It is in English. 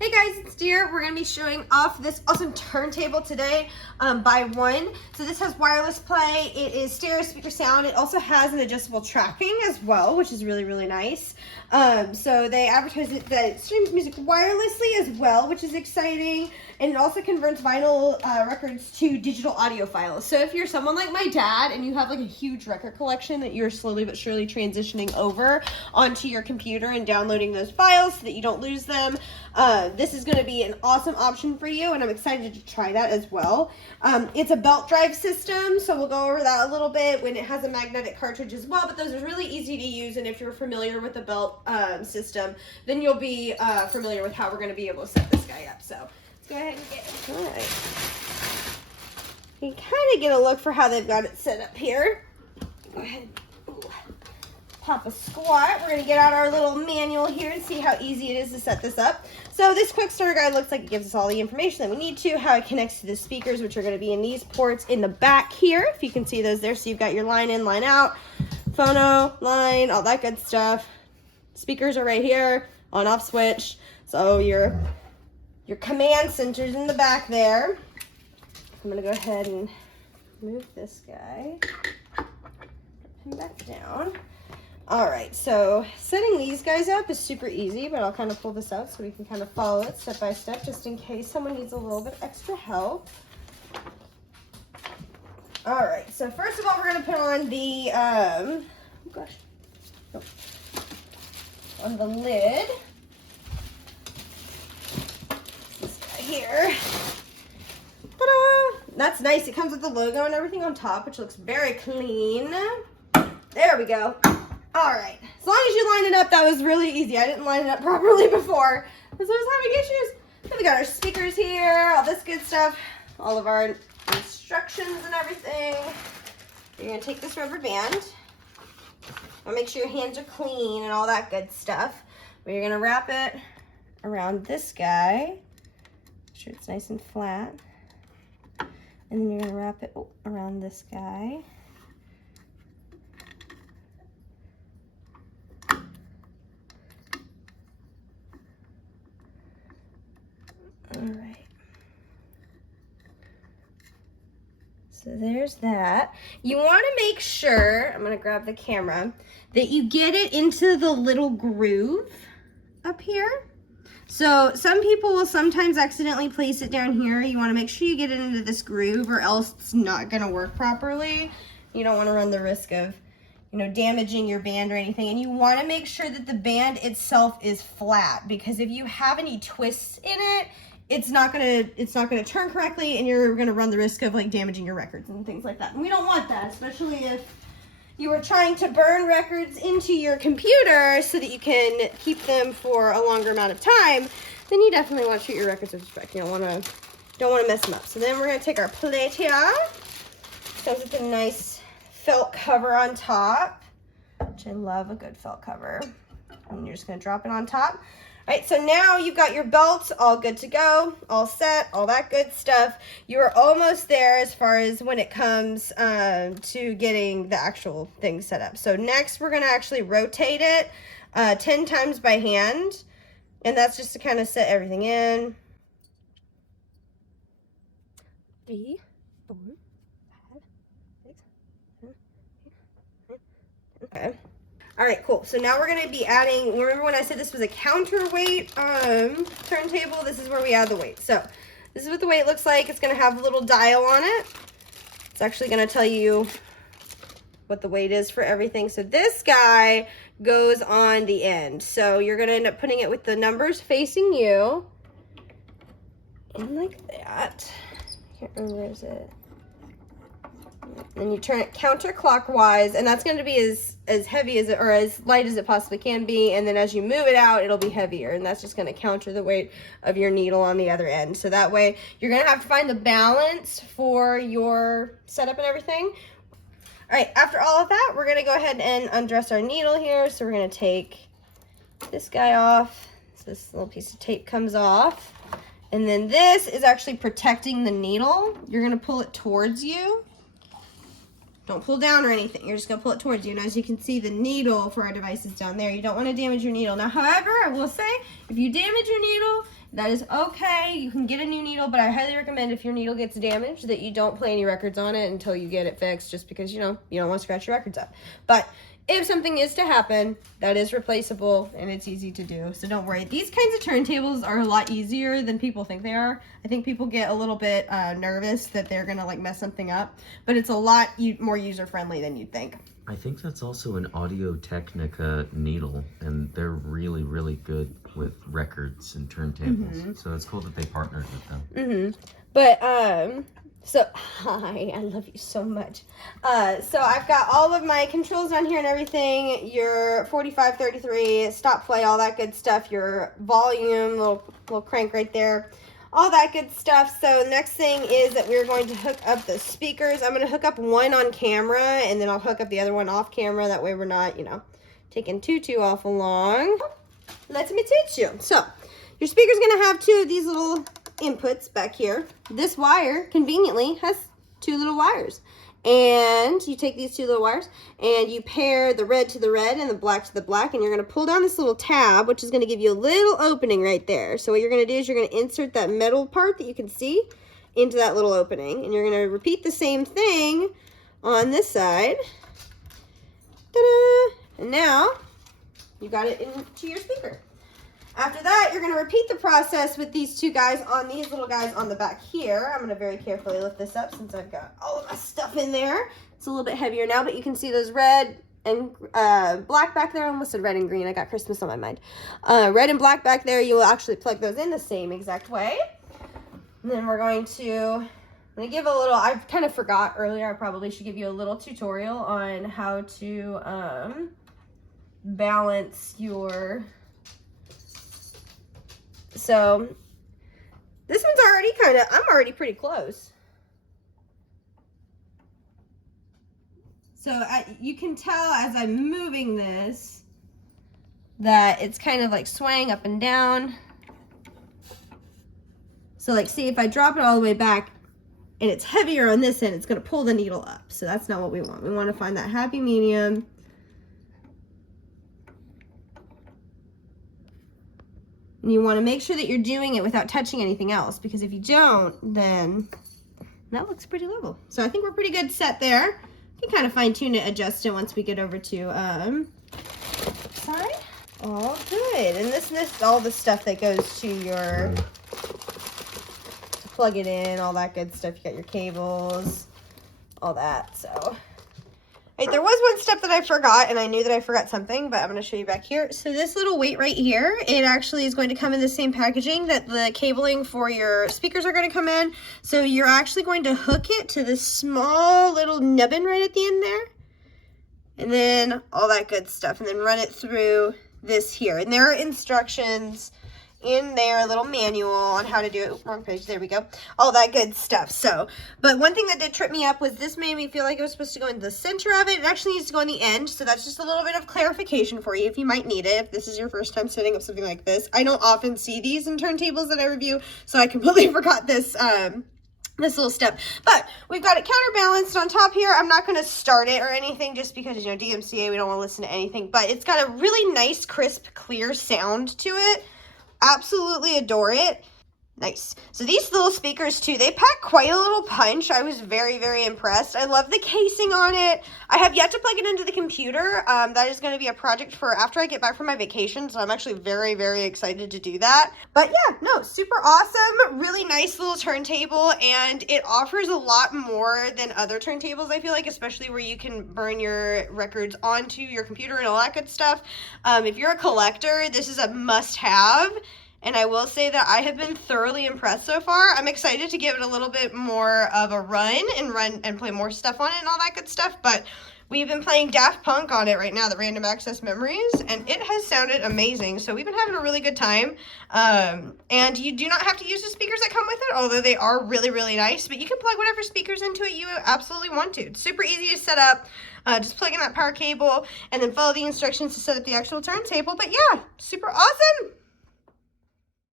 Hey guys, it's Dear. We're going to be showing off this awesome turntable today, by one. So this has wireless play, it is stereo speaker sound, it also has an adjustable tracking as well, which is really, really nice. So they advertise it that it streams music wirelessly as well, which is exciting, and it also converts vinyl records to digital audio files. So if you're someone like my dad and you have like a huge record collection that you're slowly but surely transitioning over onto your computer and downloading those files so that you don't lose them, this is going to be an awesome option for you, and I'm excited to try that as well. It's a belt drive system, so we'll go over that a little bit when it has a magnetic cartridge as well, but those are really easy to use, and if you're familiar with the belt system, then you'll be familiar with how we're going to be able to set this guy up. So let's go ahead and get it. All right. You can kind of get a look for how they've got it set up here. Go ahead. Pop a squat. We're going to get out our little manual here and see how easy it is to set this up. So this quick starter guide looks like it gives us all the information that we need to, how it connects to the speakers, which are going to be in these ports in the back here, if you can see those there. So you've got your line in, line out, phono, line, all that good stuff. Speakers are right here, on off switch. So your command center's in the back there. I'm going to go ahead and move this guy, put him back down. All right, so setting these guys up is super easy, but I'll kind of pull this out so we can kind of follow it step by step, just in case someone needs a little bit extra help. All right, so first of all, we're gonna put on the, on the lid. This guy here. Ta-da! That's nice, it comes with the logo and everything on top, which looks very clean. There we go. All right, as long as you line it up, that was really easy. I didn't line it up properly before because I was having issues. Then we got our speakers here, all this good stuff, all of our instructions and everything. You're gonna take this rubber band and make sure your hands are clean and all that good stuff. But you're gonna wrap it around this guy. Make sure it's nice and flat. And then you're gonna wrap it around this guy. All right, so there's that. You want to make sure, I'm going to grab the camera, that you get it into the little groove up here. So some people will sometimes accidentally place it down here. You want to make sure you get it into this groove, or else it's not going to work properly. You don't want to run the risk of, you know, damaging your band or anything. And you want to make sure that the band itself is flat, because if you have any twists in it, it's not gonna turn correctly, and you're gonna run the risk of like damaging your records and things like that. And we don't want that, especially if you are trying to burn records into your computer so that you can keep them for a longer amount of time. Then you definitely want to treat your records with respect. You don't want to mess them up. So then we're gonna take our plate here. Comes with a nice felt cover on top, which I love a good felt cover. And you're just gonna drop it on top. All right, so now you've got your belts all good to go, all set, all that good stuff. You're almost there as far as when it comes to getting the actual thing set up. So next we're gonna actually rotate it 10 times by hand, and that's just to kind of set everything in. 3, 4, 5, 6, 7, 8, 9, 10. Okay. All right, cool. So now we're going to be adding, remember when I said this was a counterweight turntable? This is where we add the weight. So this is what the weight looks like. It's going to have a little dial on it. It's actually going to tell you what the weight is for everything. So this guy goes on the end. So you're going to end up putting it with the numbers facing you. And like that. I can't remember, where is it? And you turn it counterclockwise, and that's going to be as heavy as it, or as light as it possibly can be. And then as you move it out, it'll be heavier, and that's just going to counter the weight of your needle on the other end. So that way you're going to have to find the balance for your setup and everything. All right, after all of that, we're going to go ahead and undress our needle here. So we're going to take this guy off. So this little piece of tape comes off, and then this is actually protecting the needle. You're going to pull it towards you. Don't pull down or anything. You're just going to pull it towards you. And as you can see, the needle for our device is down there. You don't want to damage your needle. Now, however, I will say, if you damage your needle That is okay. You can get a new needle, but I highly recommend if your needle gets damaged that you don't play any records on it until you get it fixed, just because, you know, you don't want to scratch your records up. But if something is to happen, that is replaceable and it's easy to do. So don't worry. These kinds of turntables are a lot easier than people think they are. I think people get a little bit nervous that they're going to like mess something up, but it's a lot more user-friendly than you'd think. I think that's also an Audio-Technica needle, and they're really, really good with records and turntables. So it's cool that they partnered with them. But, so, hi, I love you so much. So I've got all of my controls on here and everything. Your 45, 33, stop, play, all that good stuff. Your volume, little crank right there. All that good stuff. So next thing is that we're going to hook up the speakers. I'm going to hook up one on camera, and then I'll hook up the other one off camera. That way we're not, you know, taking too awful long. Let me teach you. So your speaker's going to have two of these little inputs back here. This wire conveniently has two little wires, and you take these two little wires and you pair the red to the red and the black to the black, and you're going to pull down this little tab, which is going to give you a little opening right there. So what you're going to do is you're going to insert that metal part that you can see into that little opening, and you're going to repeat the same thing on this side. Ta-da! And now you got it into your speaker. After that, you're going to repeat the process with these two guys on these little guys on the back here. I'm going to very carefully lift this up since I've got all of my stuff in there. It's a little bit heavier now, but you can see those red and black back there. I almost said red and green. I got Christmas on my mind. Red and black back there, you will actually plug those in the same exact way. And then we're going to give a little, I kind of forgot earlier, I probably should give you a little tutorial on how to balance your... So this one's already I'm already pretty close. So you can tell as I'm moving this that it's kind of like swaying up and down. So like, see, if I drop it all the way back and it's heavier on this end, it's going to pull the needle up. So that's not what we want. We want to find that happy medium. And you want to make sure that you're doing it without touching anything else, because if you don't, then that looks pretty level. So I think we're pretty good set there. You can kind of fine tune it, adjust it once we get over to side. All good. And this all the stuff that goes to your, to plug it in, all that good stuff. You got your cables, all that. So. Right, there was one step that I forgot, and I knew that I forgot something, but I'm going to show you back here. So this little weight right here, it actually is going to come in the same packaging that the cabling for your speakers are going to come in. So you're actually going to hook it to this small little nubbin right at the end there. And then all that good stuff, and then run it through this here. And there are instructions in there, a little manual on how to do it. Wrong page, there we go. All that good stuff. So, but one thing that did trip me up was this made me feel like it was supposed to go in the center of it. It actually needs to go on the end. So that's just a little bit of clarification for you if you might need it, if this is your first time setting up something like this. I don't often see these in turntables that I review, so I completely forgot this this little step. But we've got it counterbalanced on top here. I'm not going to start it or anything just because, you know, DMCA, we don't want to listen to anything, but it's got a really nice, crisp, clear sound to it. Absolutely adore it. Nice. So these little speakers too, they pack quite a little punch. I was very, very impressed. I love the casing on it. I have yet to plug it into the computer. That is going to be a project for after I get back from my vacation. So I'm actually very, very excited to do that. But yeah, no, super awesome. Really nice little turntable. And it offers a lot more than other turntables, I feel like, especially where you can burn your records onto your computer and all that good stuff. If you're a collector, this is a must-have. And I will say that I have been thoroughly impressed so far. I'm excited to give it a little bit more of a run and play more stuff on it and all that good stuff. But we've been playing Daft Punk on it right now, the Random Access Memories, and it has sounded amazing. So we've been having a really good time. And you do not have to use the speakers that come with it, although they are really, really nice. But you can plug whatever speakers into it you absolutely want to. It's super easy to set up. Just plug in that power cable and then follow the instructions to set up the actual turntable. But yeah, super awesome.